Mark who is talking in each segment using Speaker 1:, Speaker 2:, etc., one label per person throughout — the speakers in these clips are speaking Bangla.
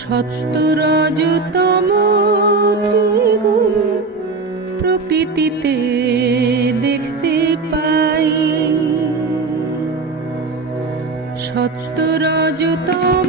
Speaker 1: সত্যরজতম ত্রিগুণ প্রকৃতিতে দেখতে পাই। সত্যরজতম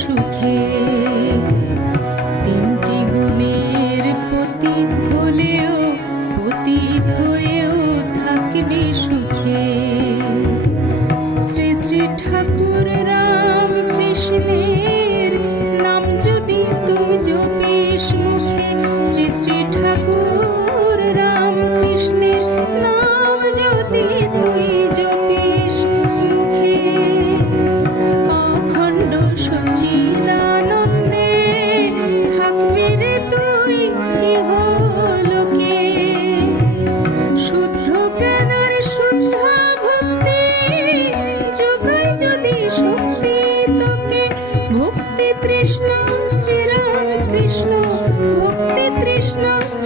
Speaker 1: সুখে। তিনটি প্রতি থাকবে সুখে। শ্রী শ্রী ঠাকুর রাম কৃষ্ণের